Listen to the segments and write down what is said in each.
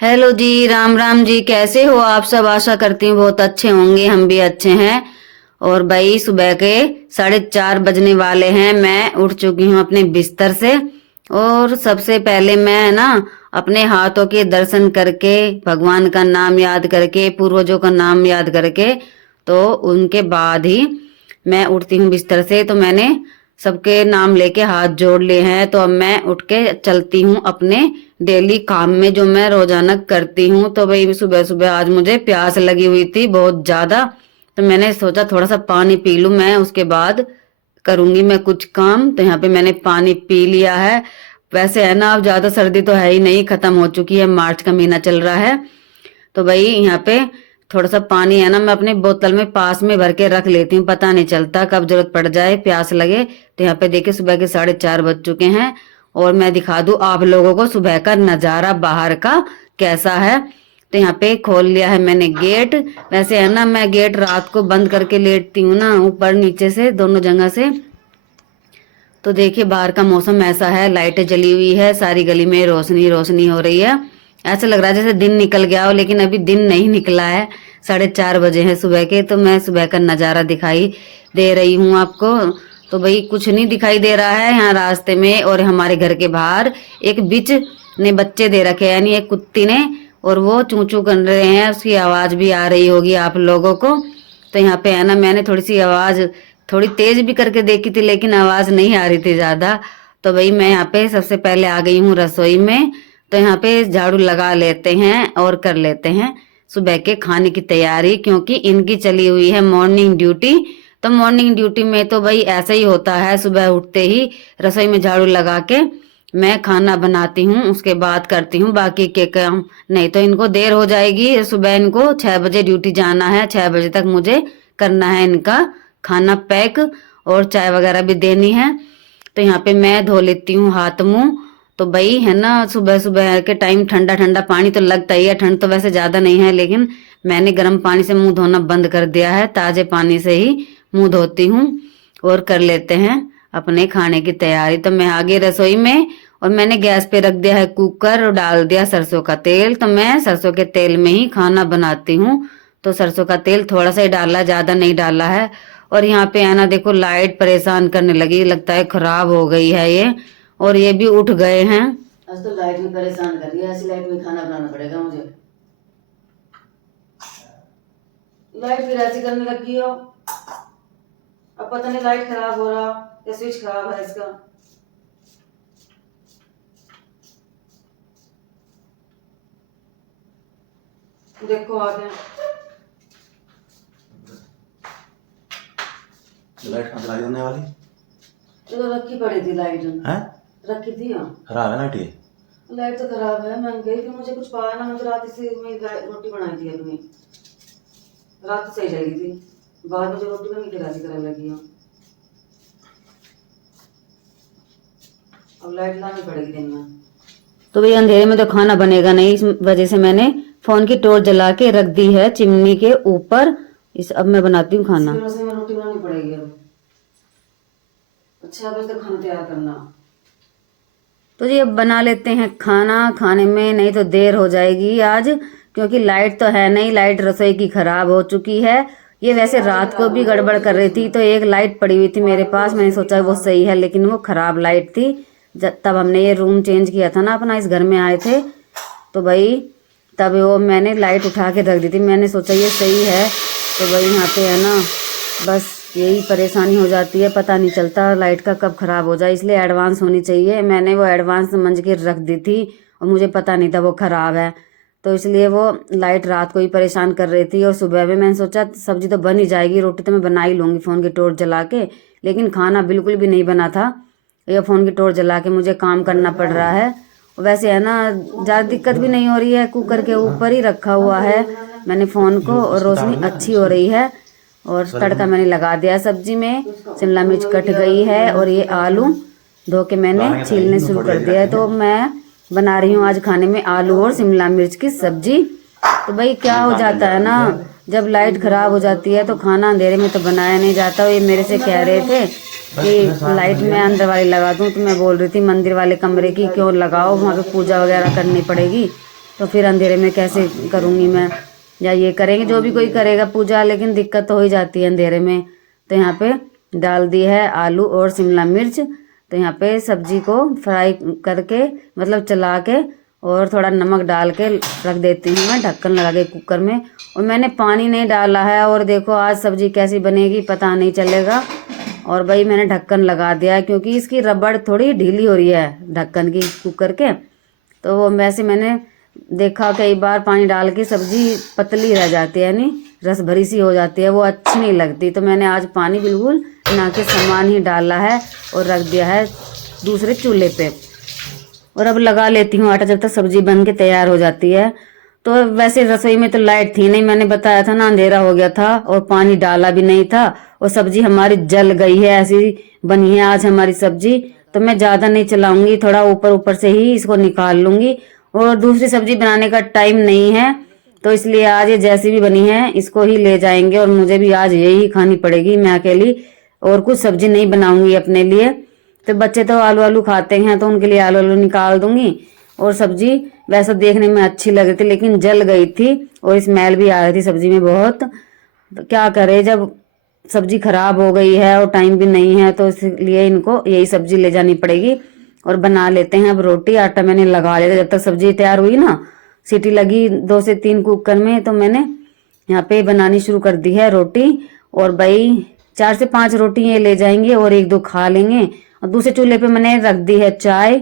Hello जी, राम राम जी। कैसे हो आप सब? आशा करती हूँ बहुत अच्छे होंगे। हम भी अच्छे हैं। और भाई सुबह के 4:30 बजने वाले हैं। मैं उठ चुकी हूँ अपने बिस्तर से। और सबसे पहले मैं ना अपने हाथों के दर्शन करके, भगवान का नाम याद करके, पूर्वजों का नाम याद करके, तो उनके बाद ही मैं उठती हूँ बिस्तर से। तो मैंने सबके नाम लेके हाथ जोड़ लिए हैं। तो अब मैं उठ के चलती हूँ अपने डेली काम में, जो मैं रोजाना करती हूँ। तो भाई सुबह सुबह आज मुझे प्यास लगी हुई थी बहुत ज्यादा। तो मैंने सोचा थोड़ा सा पानी पी लूं, मैं उसके बाद करूंगी मैं कुछ काम। तो यहाँ पे मैंने पानी पी लिया है। वैसे है ना, अब ज्यादा सर्दी तो है ही नहीं, खत्म हो चुकी है, मार्च का महीना चल रहा है। तो भाई यहाँ पे थोड़ा सा पानी है ना, मैं अपनी बोतल में पास में भर के रख लेती हूँ, पता नहीं चलता कब जरूरत पड़ जाए, प्यास लगे। तो यहाँ पे देखिए सुबह के 4:30 बज चुके हैं। और मैं दिखा दूं आप लोगों को सुबह का नजारा बाहर का कैसा है। तो यहाँ पे खोल लिया है मैंने गेट। वैसे है ना, मैं गेट रात को बंद करके लेटती हूँ ना, ऊपर नीचे से दोनों जगह से। तो देखिए बाहर का मौसम ऐसा है, लाइटें जली हुई है, सारी गली में रोशनी रोशनी हो रही है। ऐसा लग रहा है जैसे दिन निकल गया हो, लेकिन अभी दिन नहीं निकला है। 4:30 बजे हैं सुबह के। तो मैं सुबह का नज़ारा दिखाई दे रही हूँ आपको। तो भाई कुछ नहीं दिखाई दे रहा है यहाँ रास्ते में। और हमारे घर के बाहर एक बिच ने बच्चे दे रखे हैं, यानी एक कुत्ती ने। और वो चूं चूं कर रहे हैं, उसकी आवाज़ भी आ रही होगी आप लोगों को। तो यहाँ पे है ना, मैंने थोड़ी सी आवाज़ थोड़ी तेज भी करके देखी थी, लेकिन आवाज नहीं आ रही थी ज्यादा। तो भाई मैं यहाँ पे सबसे पहले आ गई हूँ रसोई में। तो यहाँ पे झाड़ू लगा लेते हैं और कर लेते हैं सुबह के खाने की तैयारी, क्योंकि इनकी चली हुई है मॉर्निंग ड्यूटी। तो मॉर्निंग ड्यूटी में तो भाई ऐसा ही होता है, सुबह उठते ही रसोई में झाड़ू लगा के मैं खाना बनाती हूँ, उसके बाद करती हूँ बाकी के काम। नहीं तो इनको देर हो जाएगी। सुबह इनको 6 बजे ड्यूटी जाना है, 6 बजे तक मुझे करना है इनका खाना पैक, और चाय वगैरह भी देनी है। तो यहाँ पे मैं धो लेती हूँ हाथ मुंह। तो भाई है ना, सुबह सुबह के टाइम ठंडा ठंडा पानी तो लगता ही है। ठंड तो वैसे ज्यादा नहीं है, लेकिन मैंने गर्म पानी से मुंह धोना बंद कर दिया है, ताजे पानी से ही मुंह धोती हूँ। और कर लेते हैं अपने खाने की तैयारी। तो मैं आ गई रसोई में, और मैंने गैस पे रख दिया है कुकर और डाल दिया सरसों का तेल। तो मैं सरसों के तेल में ही खाना बनाती हूँ। तो सरसों का तेल थोड़ा सा ही डाला, ज्यादा नहीं डाला है। और यहाँ पे आना देखो, लाइट परेशान करने लगी, लगता है खराब हो गई है ये। और ये भी उठ गए हैं। आज तो लाइट भी परेशान कर रही है, ऐसी लाइट में खाना बनाना पड़ेगा मुझे। लाइट फिर ऐसी करने लगी हो। अब पता नहीं लाइट खराब हो रहा या स्विच खराब है इसका। देखो आ गए। लाइट कहाँ चलाई होने वाली? चलो रखी पड़ी थी लाइट। हैं? रखी थी हाँ। खराब है लाइट ये? लाइट तो खराब है, मैं गई थी, मुझे कुछ पाया ना। मुझे रात से मैं रोटी बनाई थी अपनी, रात सही चली थी। बाद में जो रोटी बनी थी रात करने लगी हूँ। अब लाइट लानी पड़ेगी दिन में। तो भाई अंधेरे में तो खाना बनेगा नहीं, इस वजह से मैंने फोन की टॉर्च जला के रख दी है चिमनी के ऊपर। इस अब मैं बनाती हूँ खाना। इसकी वजह से रोटी बनानी पड़ेगी अब। 6 बजे तक खाना तैयार करना। तो जी अब बना लेते हैं खाना। खाने में नहीं तो देर हो जाएगी आज, क्योंकि लाइट तो है नहीं, लाइट रसोई की खराब हो चुकी है। ये वैसे रात को भी गड़बड़ कर रही थी, तो एक लाइट पड़ी हुई थी मेरे पास, मैंने सोचा वो सही है, लेकिन वो खराब लाइट थी। तब हमने ये रूम चेंज किया था ना अपना, इस घर में आए थे। तो भाई तब वो मैंने लाइट उठा के रख दी थी, मैंने सोचा ये सही है। तो भाई यहाँ पे है ना, बस यही परेशानी हो जाती है, पता नहीं चलता लाइट का कब ख़राब हो जाए, इसलिए एडवांस होनी चाहिए। मैंने वो एडवांस समझ के रख दी थी, और मुझे पता नहीं था वो ख़राब है। तो इसलिए वो लाइट रात को ही परेशान कर रही थी। और सुबह में मैंने सोचा सब्जी तो बन ही जाएगी, रोटी तो मैं बना ही लूँगी फ़ोन की टॉर्च जला के, लेकिन खाना बिल्कुल भी नहीं बना था। ये फ़ोन की टॉर्च जला के मुझे काम करना पड़ रहा है। वैसे है ना, ज़्यादा दिक्कत भी नहीं हो रही है, कुकर के ऊपर ही रखा हुआ है मैंने फ़ोन को, और रोशनी अच्छी हो रही है। और तड़का मैंने लगा दिया सब्जी में, शिमला मिर्च कट गई है, और ये आलू धो के मैंने छीलने शुरू कर दिया है। तो मैं बना रही हूँ आज खाने में आलू और शिमला मिर्च की सब्जी। तो भाई क्या हो जाता है ना, जब लाइट ख़राब हो जाती है तो खाना अंधेरे में तो बनाया नहीं जाता। ये मेरे से कह रहे थे कि लाइट मैं अंदर वाली लगा दूँ, तो मैं बोल रही थी मंदिर वाले कमरे की क्यों लगाओ, वहाँ पे पूजा वगैरह करनी पड़ेगी। तो फिर अंधेरे में कैसे करूँगी मैं, या ये करेंगे जो भी कोई करेगा पूजा, लेकिन दिक्कत तो हो ही जाती है अंधेरे में। तो यहाँ पे डाल दी है आलू और शिमला मिर्च। तो यहाँ पे सब्जी को फ्राई करके मतलब चला के और थोड़ा नमक डाल के रख देती हूँ मैं ढक्कन लगा के कुकर में। और मैंने पानी नहीं डाला है, और देखो आज सब्जी कैसी बनेगी पता नहीं चलेगा। और भाई मैंने ढक्कन लगा दिया है क्योंकि इसकी रबड़ थोड़ी ढीली हो रही है ढक्कन की कुकर के। तो वो वैसे मैंने देखा कई बार पानी डाल के सब्जी पतली रह जाती है, यानी रस भरी सी हो जाती है, वो अच्छी नहीं लगती। तो मैंने आज पानी बिल्कुल ना के सामान ही डाला है और रख दिया है दूसरे चूल्हे पे। और अब लगा लेती हूँ आटा जब तक सब्जी बन के तैयार हो जाती है। तो वैसे रसोई में तो लाइट थी नहीं, मैंने बताया था ना, अंधेरा हो गया था और पानी डाला भी नहीं था और सब्जी हमारी जल गई है, ऐसी बनी है आज हमारी सब्जी। तो मैं ज़्यादा नहीं चलाऊंगी, थोड़ा ऊपर ऊपर से ही इसको निकाल लूंगी। और दूसरी सब्जी बनाने का टाइम नहीं है, तो इसलिए आज ये जैसी भी बनी है इसको ही ले जाएंगे। और मुझे भी आज यही खानी पड़ेगी, मैं अकेली और कुछ सब्जी नहीं बनाऊंगी अपने लिए। तो बच्चे तो आलू आलू खाते हैं, तो उनके लिए आलू आलू निकाल दूंगी। और सब्जी वैसे देखने में अच्छी लग रही थी लेकिन जल गई थी और स्मेल भी आ रही थी सब्जी में बहुत। तो क्या करे, जब सब्जी खराब हो गई है और टाइम भी नहीं है, तो इसलिए इनको यही सब्जी ले जानी पड़ेगी। और बना लेते हैं अब रोटी। आटा मैंने लगा लिया जब तक सब्जी तैयार हुई ना, सीटी लगी 2 से 3 कुकर में, तो मैंने यहाँ पे बनानी शुरू कर दी है रोटी। और भाई 4 से 5 रोटी ये ले जाएंगे और 1-2 खा लेंगे। और दूसरे चूल्हे पे मैंने रख दी है चाय,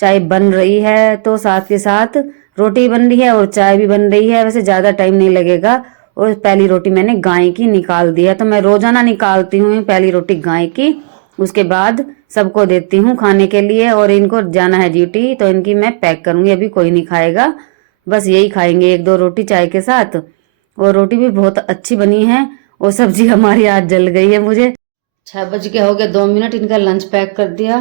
चाय बन रही है, तो साथ के साथ रोटी बन रही है और चाय भी बन रही है। वैसे ज़्यादा टाइम नहीं लगेगा। और पहली रोटी मैंने गाय की निकाल दी है, तो मैं रोजाना निकालती हूँ पहली रोटी गाय की, उसके बाद सबको देती हूँ खाने के लिए। और इनको जाना है ड्यूटी, तो इनकी मैं पैक करूँगी, अभी कोई नहीं खाएगा, बस यही खाएंगे 1-2 रोटी चाय के साथ। और रोटी भी बहुत अच्छी बनी है और सब्जी हमारी आज जल गई है। मुझे 6 बज के हो गए 2 मिनट, इनका लंच पैक कर दिया,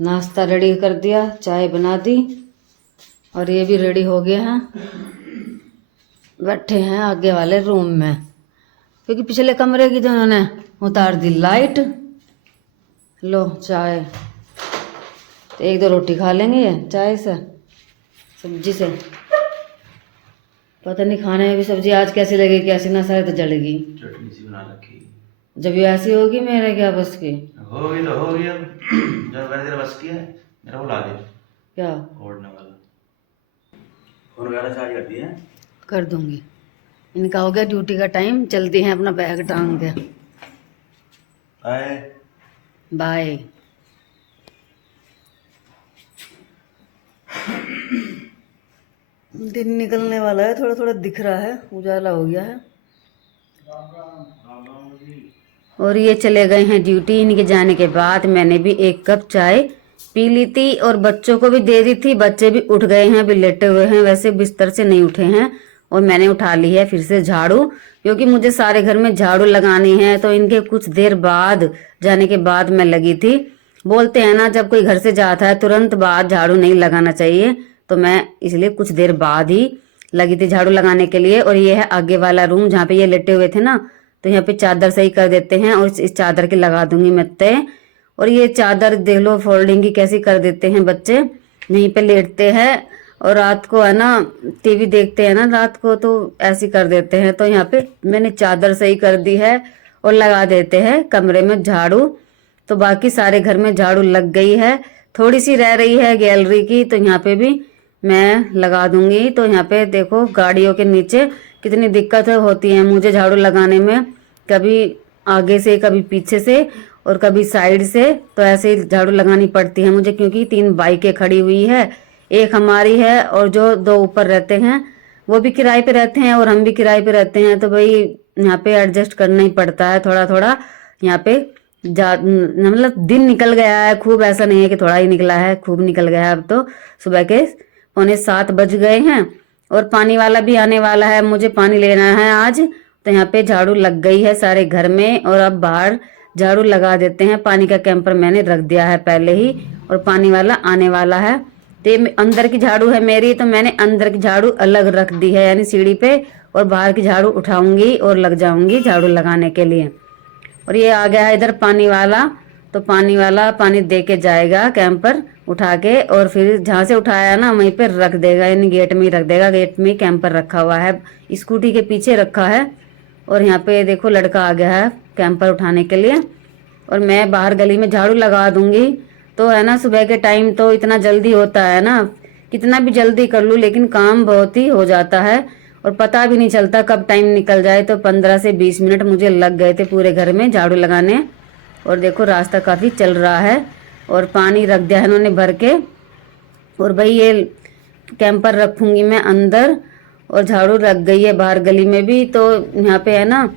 नाश्ता रेडी कर दिया, चाय बना दी और ये भी रेडी हो गए हैं। बैठे हैं आगे वाले रूम में, क्योंकि पिछले कमरे की तो उन्होंने उतार दी लाइट। लो चाय, तो 1-2 रोटी खा लेंगे ये चाय से, सब्जी से। पता नहीं खाने में भी सब्जी आज कैसी लगेगी कैसी ना, शायद जलेगी। चटनी सी बना रखी, जब ये ऐसी होगी मेरे क्या बस की होगी तो होगी। अब जब मैंने तेरा बस किया है, मेरा वो ला दे क्या ओढ़ने वाला फोन वगैरह चार्ज कर दिए हैं, कर दूंगी। इनका हो गया ड्यूटी का टाइम, चलती हैं अपना बैग टांग के। Bye bye. दिन निकलने वाला है, थोड़ा थोड़ा दिख रहा है, उजाला हो गया है। और ये चले गए हैं ड्यूटी। इनके जाने के बाद मैंने भी 1 कप चाय पी ली थी और बच्चों को भी दे दी थी। बच्चे भी उठ गए हैं, अभी लेटे हुए हैं, वैसे बिस्तर से नहीं उठे हैं। और मैंने उठा ली है फिर से झाड़ू, क्योंकि मुझे सारे घर में झाड़ू लगानी है। तो इनके कुछ देर बाद जाने के बाद मैं लगी थी। बोलते हैं ना, जब कोई घर से जाता है तुरंत बाद झाड़ू नहीं लगाना चाहिए, तो मैं इसलिए कुछ देर बाद ही लगी थी झाड़ू लगाने के लिए। और ये है आगे वाला रूम जहाँ पे ये लेटे हुए थे ना, तो यहाँ पे चादर सही कर देते हैं और इस चादर की लगा दूंगी मैं तय। और ये चादर देख लो फोल्डिंग की कैसी कर देते हैं बच्चे, यहीं पे लेटते हैं और रात को है ना टीवी देखते हैं ना रात को, तो ऐसी कर देते हैं। तो यहाँ पे मैंने चादर सही कर दी है और लगा देते हैं कमरे में झाड़ू। तो बाकी सारे घर में झाड़ू लग गई है, थोड़ी सी रह रही है गैलरी की, तो यहाँ पे भी मैं लगा दूंगी। तो यहाँ पे देखो गाड़ियों के नीचे कितनी दिक्कत होती है मुझे झाड़ू लगाने में, कभी आगे से कभी पीछे से और कभी साइड से। तो ऐसे ही झाड़ू लगानी पड़ती है मुझे, क्योंकि 3 बाइकें खड़ी हुई है, एक हमारी है और जो 2 ऊपर रहते हैं वो भी किराए पे रहते हैं और हम भी किराए पे रहते हैं। तो भाई यहाँ पे एडजस्ट करना ही पड़ता है थोड़ा थोड़ा। यहाँ पे मतलब दिन निकल गया है खूब, ऐसा नहीं है कि थोड़ा ही निकला है, खूब निकल गया है। अब तो सुबह के 6:45 बज गए हैं और पानी वाला भी आने वाला है, मुझे पानी लेना है आज। तो यहाँ पे झाड़ू लग गई है सारे घर में और अब बाहर झाड़ू लगा देते हैं। पानी का कैंपर मैंने रख दिया है पहले ही और पानी वाला आने वाला है। तो ये अंदर की झाड़ू है मेरी, तो मैंने अंदर की झाड़ू अलग रख दी है, यानी सीढ़ी पे, और बाहर की झाड़ू उठाऊंगी और लग जाऊंगी झाड़ू लगाने के लिए। और ये आ गया है इधर पानी वाला, तो पानी वाला पानी दे के जाएगा कैंपर उठा के, और फिर जहाँ से उठाया ना वहीं पे रख देगा, यानी गेट में ही रख देगा। गेट में कैंपर रखा हुआ है, स्कूटी के पीछे रखा है। और यहाँ पे देखो लड़का आ गया है कैंपर उठाने के लिए, और मैं बाहर गली में झाड़ू लगा दूंगी। तो है ना, सुबह के टाइम तो इतना जल्दी होता है ना, कितना भी जल्दी कर लूँ लेकिन काम बहुत ही हो जाता है और पता भी नहीं चलता कब टाइम निकल जाए। तो 15 से 20 मिनट मुझे लग गए थे पूरे घर में झाड़ू लगाने। और देखो रास्ता काफ़ी चल रहा है और पानी रख दिया है इन्होंने भर के। और भाई ये कैंपर रखूंगी मैं अंदर, और झाड़ू रख गई है बाहर गली में भी। तो यहाँ पे है ना,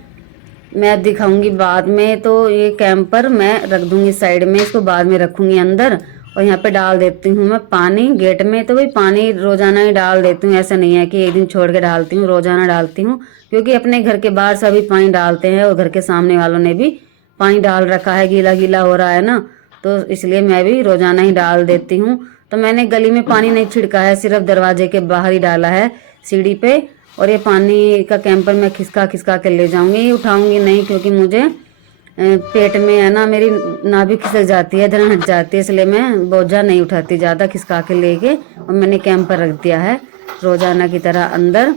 मैं दिखाऊंगी बाद में। तो ये कैंपर मैं रख दूंगी साइड में, इसको बाद में रखूंगी अंदर। और यहाँ पे डाल देती हूँ मैं पानी गेट में। तो भाई पानी रोजाना ही डाल देती हूँ, ऐसा नहीं है कि एक दिन छोड़ के डालती हूँ, रोजाना डालती हूँ। क्योंकि अपने घर के बाहर सभी पानी डालते हैं और घर के सामने वालों ने भी पानी डाल रखा है, गीला गीला हो रहा है ना, तो इसलिए मैं भी रोजाना ही डाल देती हूँ। तो मैंने गली में पानी नहीं छिड़का है, सिर्फ दरवाजे के बाहर ही डाला है सीढ़ी पे। और ये पानी का कैंपर मैं खिसका खिसका के ले जाऊंगी, उठाऊंगी नहीं, क्योंकि मुझे पेट में है ना, मेरी नाभि खिसक जाती है, धरण हट जाती है, इसलिए मैं बोझा नहीं उठाती ज़्यादा, खिसका के लेके। और मैंने कैंपर रख दिया है रोजाना की तरह अंदर।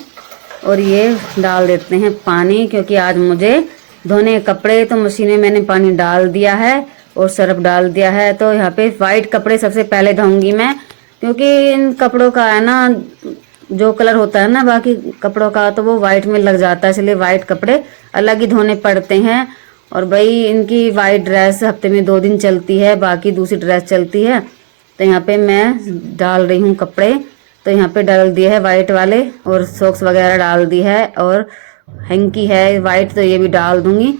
और ये डाल देते हैं पानी, क्योंकि आज मुझे धोने कपड़े, तो मशीन में मैंने पानी डाल दिया है और सर्फ डाल दिया है। तो यहाँ पे वाइट कपड़े सबसे पहले धोऊंगी मैं, क्योंकि इन कपड़ों का है ना जो कलर होता है ना बाकी कपड़ों का, तो वो वाइट में लग जाता है, इसलिए वाइट कपड़े अलग ही धोने पड़ते हैं। और भाई इनकी वाइट ड्रेस हफ्ते में 2 दिन चलती है, बाकी दूसरी ड्रेस चलती है। तो यहाँ पे मैं डाल रही हूँ कपड़े। तो यहाँ पे डाल दिए है वाइट वाले, और सॉक्स वगैरह डाल दी है, और हैंकी है वाइट, तो ये भी डाल दूंगी।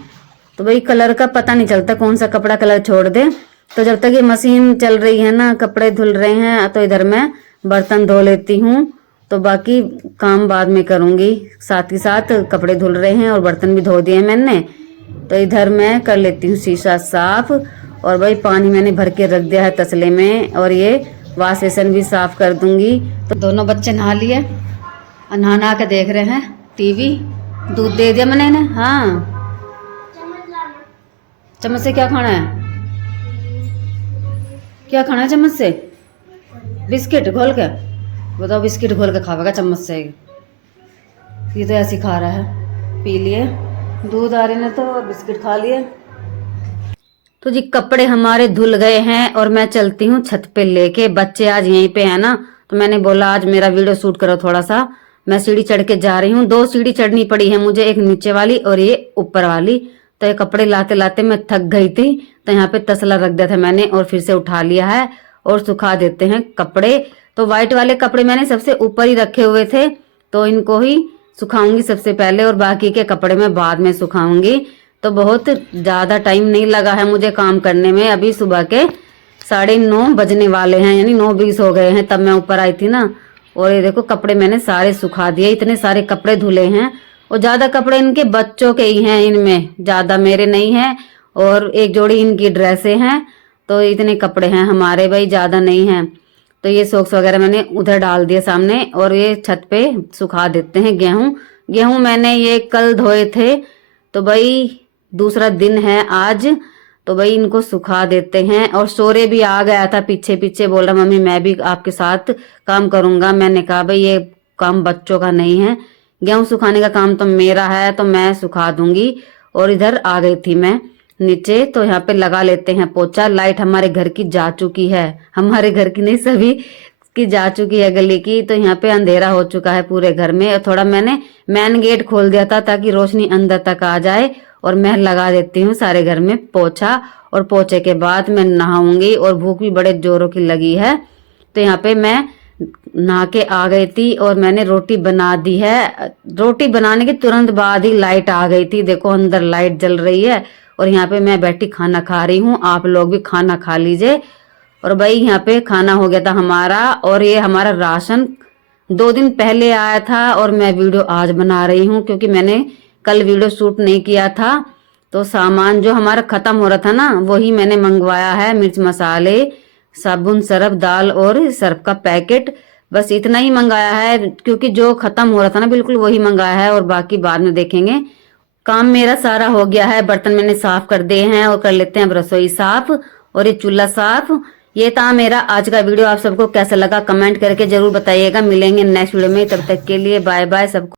तो भाई कलर का पता नहीं चलता कौन सा कपड़ा कलर छोड़ दे। तो जब तक ये मशीन चल रही है ना, कपड़े धुल रहे हैं, तो इधर मैं बर्तन धो लेती हूँ। तो बाकी काम बाद में करूँगी, साथ ही साथ कपड़े धुल रहे हैं और बर्तन भी धो दिए मैंने। तो इधर मैं कर लेती हूँ शीशा साफ। और भाई पानी मैंने भर के रख दिया है तसले में, और ये वॉश बेसिन भी साफ कर दूंगी। तो दोनों बच्चे नहा लिए और नहा के देख रहे हैं टीवी। दूध दे दिया मैंने इन्हें। हाँ, चम्मच से क्या खाना है? क्या खाना है चम्मच से? बिस्किट घोल के? बताओ, बिस्किट घोल के खावेगा चम्मच से? ये तो ऐसे खा रहा है। पी लिए दूध आ रही ने तो, बिस्किट खा लिए। तो जी कपड़े हमारे धुल गए हैं और मैं चलती हूँ छत पे लेके। बच्चे आज यहीं पे है ना, तो मैंने बोला आज मेरा वीडियो शूट करो थोड़ा सा। मैं सीढ़ी चढ़ के जा रही हूँ, 2 सीढ़ी चढ़नी पड़ी है मुझे, एक नीचे वाली और ये ऊपर वाली। तो ये कपड़े लाते लाते मैं थक गई थी, तो यहाँ पे तसला रख दिया था मैंने और फिर से उठा लिया है और सुखा देते हैं कपड़े। तो व्हाइट वाले कपड़े मैंने सबसे ऊपर ही रखे हुए थे, तो इनको ही सुखाऊंगी सबसे पहले और बाकी के कपड़े मैं बाद में सुखाऊंगी। तो बहुत ज्यादा टाइम नहीं लगा है मुझे काम करने में। अभी सुबह के 9:30 बजने वाले हैं, यानी 9:20 हो गए हैं, तब मैं ऊपर आई थी ना। और ये देखो कपड़े मैंने सारे सुखा दिए, इतने सारे कपड़े धुले हैं। और ज्यादा कपड़े इनके बच्चों के ही हैं, इनमें ज्यादा मेरे नहीं हैं। और एक जोड़ी इनकी ड्रेसें हैं, तो इतने कपड़े हैं हमारे, भाई ज्यादा नहीं हैं। तो ये सॉक्स वगैरह मैंने उधर डाल दिए सामने, और ये छत पे सुखा देते हैं। गेहूं मैंने ये कल धोए थे, तो भाई दूसरा दिन है आज, तो भाई इनको सुखा देते हैं। और सोरे भी आ गया था पीछे पीछे, बोल रहा मम्मी मैं भी आपके साथ काम करूंगा। मैंने कहा भाई ये काम बच्चों का नहीं है, गेहूं सुखाने का काम तो मेरा है, तो मैं सुखा दूंगी। और इधर आ गई थी मैं नीचे, तो यहाँ पे लगा लेते हैं पोछा। लाइट हमारे घर की जा चुकी है, हमारे घर की नहीं सभी की जा चुकी है गली की। तो यहाँ पे अंधेरा हो चुका है पूरे घर में। और थोड़ा मैंने मेन गेट खोल दिया था ताकि रोशनी अंदर तक आ जाए। और मैं लगा देती हूँ सारे घर में पोछा, और पोछे के बाद मैं नहाऊंगी। और भूख भी बड़े जोरों की लगी है, तो यहाँ पे मैं नहा के आ गई थी और मैंने रोटी बना दी है। रोटी बनाने के तुरंत बाद ही लाइट आ गई थी, देखो अंदर लाइट जल रही है। और यहाँ पे मैं बैठी खाना खा रही हूँ, आप लोग भी खाना खा लीजिए। और भाई यहाँ पे खाना हो गया था हमारा, और ये हमारा राशन 2 दिन पहले आया था और मैं वीडियो आज बना रही हूँ, क्योंकि मैंने कल वीडियो शूट नहीं किया था। तो सामान जो हमारा खत्म हो रहा था ना, वही मैंने मंगवाया है। मिर्च मसाले, साबुन, सर्फ, दाल और सर्फ का पैकेट, बस इतना ही मंगाया है, क्योंकि जो खत्म हो रहा था ना बिल्कुल वही मंगाया है, और बाकी बाद में देखेंगे। काम मेरा सारा हो गया है, बर्तन मैंने साफ कर दिए हैं और कर लेते हैं अब रसोई साफ और ये चूल्हा साफ। ये था मेरा आज का वीडियो। आप सबको कैसा लगा कमेंट करके जरूर बताइएगा। मिलेंगे नेक्स्ट वीडियो में, तब तक के लिए बाय बाय सबको।